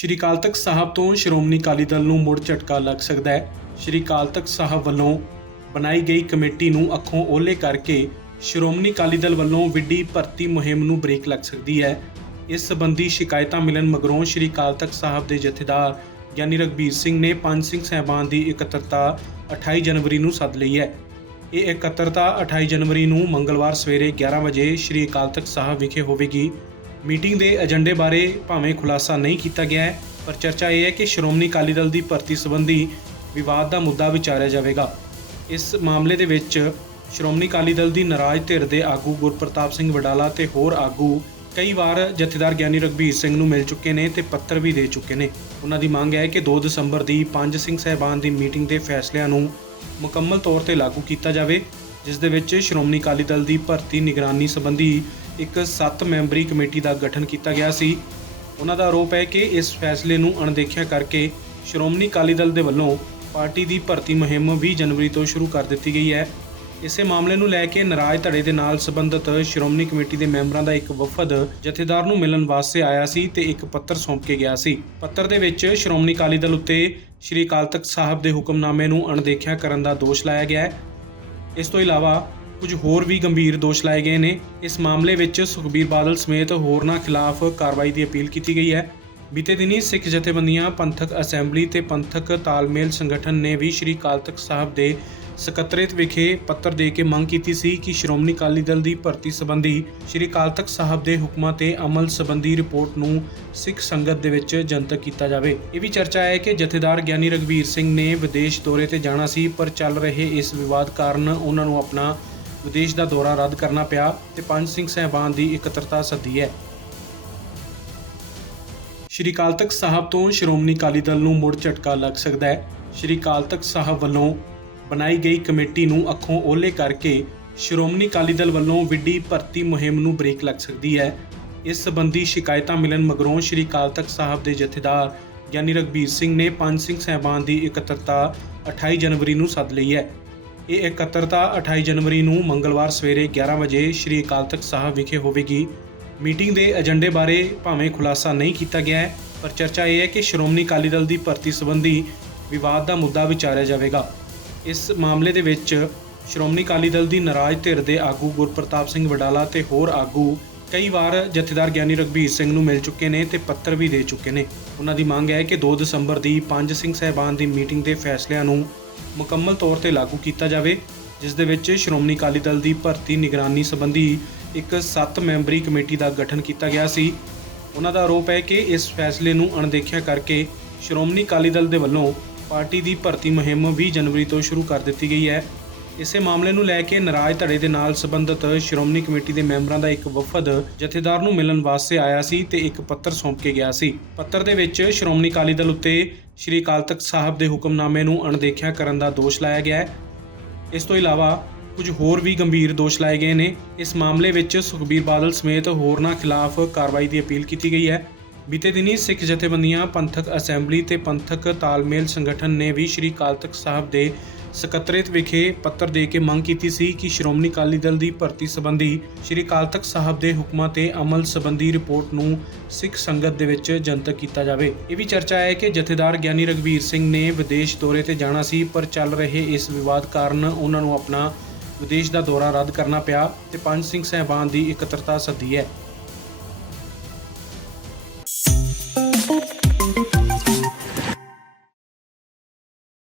ਸ਼੍ਰੀ ਅਕਾਲ ਤਖਤ ਸਾਹਿਬ ਤੋਂ ਸ਼੍ਰੋਮਣੀ ਅਕਾਲੀ ਦਲ ਨੂੰ ਮੁੜ ਝਟਕਾ ਲੱਗ ਸਕਦਾ ਹੈ। ਸ਼੍ਰੀ ਅਕਾਲ ਤਖਤ ਸਾਹਿਬ ਵੱਲੋਂ ਬਣਾਈ ਗਈ ਕਮੇਟੀ ਨੂੰ ਅੱਖੋਂ ਓਹਲੇ ਕਰਕੇ ਸ਼੍ਰੋਮਣੀ ਅਕਾਲੀ ਦਲ ਵੱਲੋਂ ਵਿੱਢੀ ਭਰਤੀ ਮੁਹਿੰਮ ਨੂੰ ਬ੍ਰੇਕ ਲੱਗ ਸਕਦੀ ਹੈ। ਇਸ ਸੰਬੰਧੀ ਸ਼ਿਕਾਇਤਾਂ ਮਿਲਣ ਮਗਰੋਂ ਸ਼੍ਰੀ ਅਕਾਲ ਤਖਤ ਸਾਹਿਬ ਦੇ ਜਥੇਦਾਰ ਗਿਆਨੀ ਰਗਬੀਰ ਸਿੰਘ ਨੇ ਪੰਜ ਸਿੰਘ ਸਹਿਬਾਨ ਦੀ ਇਕੱਤਰਤਾ 28 ਜਨਵਰੀ ਨੂੰ ਸੱਦ ਲਈ ਹੈ। ਇਹ ਇਕੱਤਰਤਾ 28 ਜਨਵਰੀ ਨੂੰ ਮੰਗਲਵਾਰ ਸਵੇਰੇ 11 ਵਜੇ ਸ਼੍ਰੀ ਅਕਾਲ ਤਖਤ ਸਾਹਿਬ ਵਿਖੇ ਹੋਵੇਗੀ। ਮੀਟਿੰਗ ਦੇ ਏਜੰਡੇ ਬਾਰੇ ਭਾਵੇਂ ਖੁਲਾਸਾ ਨਹੀਂ ਕੀਤਾ ਗਿਆ ਹੈ, ਪਰ ਚਰਚਾ ਇਹ ਹੈ ਕਿ ਸ਼੍ਰੋਮਣੀ ਅਕਾਲੀ ਦਲ ਦੀ ਭਰਤੀ ਸੰਬੰਧੀ ਵਿਵਾਦ ਦਾ ਮੁੱਦਾ ਵਿਚਾਰਿਆ ਜਾਵੇਗਾ। ਇਸ ਮਾਮਲੇ ਦੇ ਵਿੱਚ ਸ਼੍ਰੋਮਣੀ ਅਕਾਲੀ ਦਲ ਦੀ ਨਾਰਾਜ਼ ਧਿਰ ਦੇ ਆਗੂ ਗੁਰਪ੍ਰਤਾਪ ਸਿੰਘ ਵਡਾਲਾ ਤੇ ਹੋਰ ਆਗੂ ਕਈ ਵਾਰ ਜਥੇਦਾਰ ਗਿਆਨੀ ਰਗਬੀਰ ਸਿੰਘ ਨੂੰ ਮਿਲ ਚੁੱਕੇ ਨੇ ਤੇ ਪੱਤਰ ਵੀ ਦੇ ਚੁੱਕੇ ਨੇ। ਉਹਨਾਂ ਦੀ ਮੰਗ ਹੈ ਕਿ 2 ਦਸੰਬਰ ਦੀ ਪੰਜ ਸਿੰਘ ਸਹਿਬਾਨ ਦੀ ਮੀਟਿੰਗ ਦੇ ਫੈਸਲਿਆਂ ਨੂੰ ਮੁਕੰਮਲ ਤੌਰ ਤੇ ਲਾਗੂ ਕੀਤਾ ਜਾਵੇ, ਜਿਸ ਦੇ ਵਿੱਚ ਸ਼੍ਰੋਮਣੀ ਅਕਾਲੀ ਦਲ ਦੀ ਭਰਤੀ ਨਿਗਰਾਨੀ ਸੰਬੰਧੀ ਇੱਕ 7 ਮੈਂਬਰੀ ਕਮੇਟੀ ਦਾ ਗਠਨ ਕੀਤਾ ਗਿਆ ਸੀ। ਉਹਨਾਂ ਦਾ ਆਰੋਪ ਹੈ ਕਿ ਇਸ ਫੈਸਲੇ ਨੂੰ ਅਣਦੇਖਿਆ ਕਰਕੇ ਸ਼੍ਰੋਮਣੀ ਅਕਾਲੀ ਦਲ ਦੇ ਵੱਲੋਂ ਪਾਰਟੀ ਦੀ ਭਰਤੀ ਮੁਹਿੰਮ 20 ਜਨਵਰੀ ਤੋਂ ਸ਼ੁਰੂ ਕਰ ਦਿੱਤੀ ਗਈ ਹੈ। ਇਸੇ ਮਾਮਲੇ ਨੂੰ ਲੈ ਕੇ ਨਰਾਜ਼ ਧੜੇ ਦੇ ਨਾਲ ਸੰਬੰਧਿਤ ਸ਼੍ਰੋਮਣੀ ਕਮੇਟੀ ਦੇ ਮੈਂਬਰਾਂ ਦਾ ਇੱਕ ਵਫਦ ਜਥੇਦਾਰ ਨੂੰ ਮਿਲਣ ਵਾਸਤੇ ਆਇਆ ਸੀ ਤੇ ਇੱਕ ਪੱਤਰ ਸੌਂਪ ਕੇ ਗਿਆ ਸੀ। ਪੱਤਰ ਦੇ ਵਿੱਚ ਸ਼੍ਰੋਮਣੀ ਅਕਾਲੀ ਦਲ ਉੱਤੇ ਸ਼੍ਰੀ ਅਕਾਲ ਤਖਤ ਸਾਹਿਬ ਦੇ ਹੁਕਮਨਾਮੇ ਨੂੰ ਅਣਦੇਖਿਆ ਕਰਨ ਦਾ ਦੋਸ਼ ਲਾਇਆ ਗਿਆ ਹੈ। ਇਸ ਤੋਂ ਇਲਾਵਾ ਕੁਝ ਹੋਰ ਵੀ ਗੰਭੀਰ ਦੋਸ਼ ਲਾਏ ਗਏ ਨੇ। ਇਸ ਮਾਮਲੇ ਵਿੱਚ ਸੁਖਬੀਰ ਬਾਦਲ ਸਮੇਤ ਹੋਰਨਾਂ ਖਿਲਾਫ ਕਾਰਵਾਈ ਦੀ ਅਪੀਲ ਕੀਤੀ ਗਈ ਹੈ। ਬੀਤੇ ਦਿਨੀ ਸਿੱਖ ਜਥੇਬੰਦੀਆਂ, ਪੰਥਕ ਅਸੈਂਬਲੀ ਤੇ ਪੰਥਕ ਤਾਲਮੇਲ ਸੰਗਠਨ ਨੇ ਵੀ ਸ਼੍ਰੀ ਕਾਲ ਤਖਤ ਸਾਹਿਬ ਦੇ ਸਕੱਤਰੇਤ ਵਿਖੇ ਪੱਤਰ ਦੇ ਕੇ ਮੰਗ ਕੀਤੀ ਸੀ ਕਿ ਸ਼੍ਰੋਮਣੀ ਅਕਾਲੀ ਦਲ ਦੀ ਭਰਤੀ ਸੰਬੰਧੀ ਸ਼੍ਰੀ ਕਾਲ ਤਖਤ ਸਾਹਿਬ ਦੇ ਹੁਕਮਾਂ ਤੇ ਅਮਲ ਸੰਬੰਧੀ ਰਿਪੋਰਟ ਨੂੰ ਸਿੱਖ ਸੰਗਤ ਦੇ ਵਿੱਚ ਜਨਤਕ ਕੀਤਾ ਜਾਵੇ। ਇਹ ਵੀ ਚਰਚਾ ਹੈ ਕਿ ਜਥੇਦਾਰ ਗਿਆਨੀ ਰਗਵੀਰ ਸਿੰਘ ਨੇ ਵਿਦੇਸ਼ ਦੌਰੇ ਤੇ ਜਾਣਾ ਸੀ, ਪਰ ਚੱਲ ਰਹੇ ਇਸ ਵਿਵਾਦ ਕਾਰਨ ਉਹਨਾਂ ਨੂੰ ਆਪਣਾ ਵਿਦੇਸ਼ ਦਾ ਦੌਰਾ ਰੱਦ ਕਰਨਾ ਪਿਆ ਤੇ ਪੰਜ ਸਿੰਘ ਸਹਿਬਾਨ ਦੀ ਇਕੱਤਰਤਾ ਸੱਦੀ ਹੈ। ਸ਼੍ਰੀ ਅਕਾਲ ਤਖਤ ਸਾਹਿਬ ਤੋਂ ਸ਼੍ਰੋਮਣੀ ਅਕਾਲੀ ਦਲ ਨੂੰ ਮੁੜ ਝਟਕਾ ਲੱਗ ਸਕਦਾ ਹੈ। ਸ਼੍ਰੀ ਅਕਾਲ ਤਖਤ ਸਾਹਿਬ ਵੱਲੋਂ ਬਣਾਈ ਗਈ ਕਮੇਟੀ ਨੂੰ ਅੱਖੋਂ ਓਹਲੇ ਕਰਕੇ ਸ਼੍ਰੋਮਣੀ ਅਕਾਲੀ ਦਲ ਵੱਲੋਂ ਵਿੱਢੀ ਭਰਤੀ ਮੁਹਿੰਮ ਨੂੰ ਬ੍ਰੇਕ ਲੱਗ ਸਕਦੀ ਹੈ। ਇਸ ਸੰਬੰਧੀ ਸ਼ਿਕਾਇਤਾਂ ਮਿਲਣ ਮਗਰੋਂ ਸ਼੍ਰੀ ਅਕਾਲ ਤਖਤ ਸਾਹਿਬ ਦੇ ਜਥੇਦਾਰ ਗਿਆਨੀ ਰਗਬੀਰ ਸਿੰਘ ਨੇ ਪੰਜ ਸਿੰਘ ਸਹਿਬਾਨ ਦੀ ਇਕੱਤਰਤਾ 28 ਜਨਵਰੀ ਨੂੰ ਸੱਦ ਲਈ ਹੈ। ਇਹ ਇਕੱਤਰਤਾ 28 ਜਨਵਰੀ ਨੂੰ ਮੰਗਲਵਾਰ ਸਵੇਰੇ 11 ਵਜੇ ਸ਼੍ਰੀ ਅਕਾਲ ਤਖਤ ਸਾਹਿਬ ਵਿਖੇ ਹੋਵੇਗੀ। ਮੀਟਿੰਗ ਦੇ ਏਜੰਡੇ ਬਾਰੇ ਭਾਵੇਂ ਖੁਲਾਸਾ ਨਹੀਂ ਕੀਤਾ ਗਿਆ ਹੈ, ਪਰ ਚਰਚਾ ਇਹ ਹੈ ਕਿ ਸ਼੍ਰੋਮਣੀ ਅਕਾਲੀ ਦਲ ਦੀ ਭਰਤੀ ਸੰਬੰਧੀ ਵਿਵਾਦ ਦਾ ਮੁੱਦਾ ਵਿਚਾਰਿਆ ਜਾਵੇਗਾ। ਇਸ ਮਾਮਲੇ ਦੇ ਵਿੱਚ ਸ਼੍ਰੋਮਣੀ ਅਕਾਲੀ ਦਲ ਦੀ ਨਾਰਾਜ਼ ਧਿਰ ਦੇ ਆਗੂ ਗੁਰਪ੍ਰਤਾਪ ਸਿੰਘ ਵਡਾਲਾ ਤੇ ਹੋਰ ਆਗੂ ਕਈ ਵਾਰ ਜਥੇਦਾਰ ਗਿਆਨੀ ਰਗਬੀਰ ਸਿੰਘ ਨੂੰ ਮਿਲ ਚੁੱਕੇ ਨੇ ਤੇ ਪੱਤਰ ਵੀ ਦੇ ਚੁੱਕੇ ਨੇ। ਉਹਨਾਂ ਦੀ ਮੰਗ ਹੈ ਕਿ 2 ਦਸੰਬਰ ਦੀ ਪੰਜ ਸਿੰਘ ਸਹਿਬਾਨ ਦੀ ਮੀਟਿੰਗ ਦੇ ਫੈਸਲਿਆਂ ਨੂੰ ਮੁਕੰਮਲ ਤੌਰ ਤੇ ਲਾਗੂ ਕੀਤਾ ਜਾਵੇ, ਜਿਸ ਦੇ ਵਿੱਚ ਸ਼੍ਰੋਮਣੀ ਅਕਾਲੀ ਦਲ ਦੀ ਭਰਤੀ ਨਿਗਰਾਨੀ ਸੰਬੰਧੀ ਇੱਕ 7 ਮੈਂਬਰੀ ਕਮੇਟੀ ਦਾ ਗਠਨ ਕੀਤਾ ਗਿਆ ਸੀ। ਉਹਨਾਂ ਦਾ ਆਰੋਪ ਹੈ ਕਿ ਇਸ ਫੈਸਲੇ ਨੂੰ ਅਣਦੇਖਿਆ ਕਰਕੇ ਸ਼੍ਰੋਮਣੀ ਅਕਾਲੀ ਦਲ ਦੇ ਵੱਲੋਂ ਪਾਰਟੀ ਦੀ ਭਰਤੀ ਮੁਹਿੰਮ 20 ਜਨਵਰੀ ਤੋਂ ਸ਼ੁਰੂ ਕਰ ਦਿੱਤੀ ਗਈ ਹੈ। ਇਸੇ ਮਾਮਲੇ ਨੂੰ ਲੈ ਕੇ ਨਾਰਾਜ਼ ਧੜੇ ਦੇ ਨਾਲ ਸੰਬੰਧਿਤ ਸ਼੍ਰੋਮਣੀ ਕਮੇਟੀ ਦੇ ਮੈਂਬਰਾਂ ਦਾ ਇੱਕ ਵਫਦ ਜਥੇਦਾਰ ਨੂੰ ਮਿਲਣ ਵਾਸਤੇ ਆਇਆ ਸੀ ਤੇ ਇੱਕ ਪੱਤਰ ਸੌਂਪ ਕੇ ਗਿਆ ਸੀ। ਪੱਤਰ ਦੇ ਵਿੱਚ ਸ਼੍ਰੋਮਣੀ ਅਕਾਲੀ ਦਲ ਉੱਤੇ ਸ਼੍ਰੀ ਅਕਾਲ ਤਖਤ ਸਾਹਿਬ ਦੇ ਹੁਕਮਨਾਮੇ ਨੂੰ ਅਣਦੇਖਿਆ ਕਰਨ ਦਾ ਦੋਸ਼ ਲਾਇਆ ਗਿਆ ਹੈ। ਇਸ ਤੋਂ ਇਲਾਵਾ ਕੁਝ ਹੋਰ ਵੀ ਗੰਭੀਰ ਦੋਸ਼ ਲਾਏ ਗਏ ਨੇ। ਇਸ ਮਾਮਲੇ ਵਿੱਚ ਸੁਖਬੀਰ ਬਾਦਲ ਸਮੇਤ ਹੋਰਨਾਂ ਖਿਲਾਫ ਕਾਰਵਾਈ ਦੀ ਅਪੀਲ ਕੀਤੀ ਗਈ ਹੈ। ਬੀਤੇ ਦਿਨੀ ਸਿੱਖ ਜਥੇਬੰਦੀਆਂ, ਪੰਥਕ ਅਸੈਂਬਲੀ ਤੇ ਪੰਥਕ ਤਾਲਮੇਲ ਸੰਗਠਨ ਨੇ ਵੀ ਸ਼੍ਰੀ ਕਾਲ ਤਖਤ ਸਾਹਿਬ ਦੇ ਸਕੱਤਰੇਤ ਵਿਖੇ ਪੱਤਰ ਦੇ ਕੇ ਮੰਗ ਕੀਤੀ ਸੀ ਕਿ ਸ਼੍ਰੋਮਣੀ ਅਕਾਲੀ ਦਲ ਦੀ ਭਰਤੀ ਸੰਬੰਧੀ ਸ਼੍ਰੀ ਅਕਾਲ ਤਖਤ ਸਾਹਿਬ ਦੇ ਹੁਕਮਾਂ ਤੇ ਅਮਲ ਸੰਬੰਧੀ ਰਿਪੋਰਟ ਨੂੰ ਸਿੱਖ ਸੰਗਤ ਦੇ ਵਿੱਚ ਜਨਤਕ ਕੀਤਾ ਜਾਵੇ। ਇਹ ਵੀ ਚਰਚਾ ਹੈ ਕਿ ਜਥੇਦਾਰ ਗਿਆਨੀ ਰਗਵੀਰ ਸਿੰਘ ਨੇ ਵਿਦੇਸ਼ ਦੌਰੇ ਤੇ ਜਾਣਾ ਸੀ, ਪਰ ਚੱਲ ਰਹੇ ਇਸ ਵਿਵਾਦ ਕਾਰਨ ਉਹਨਾਂ ਨੂੰ ਆਪਣਾ ਵਿਦੇਸ਼ ਦਾ ਦੌਰਾ ਰੱਦ ਕਰਨਾ ਪਿਆ ਤੇ ਪੰਜ ਸਿੰਘ ਸਹਿਬਾਨ ਦੀ ਇਕੱਤਰਤਾ ਸੱਦੀ ਹੈ।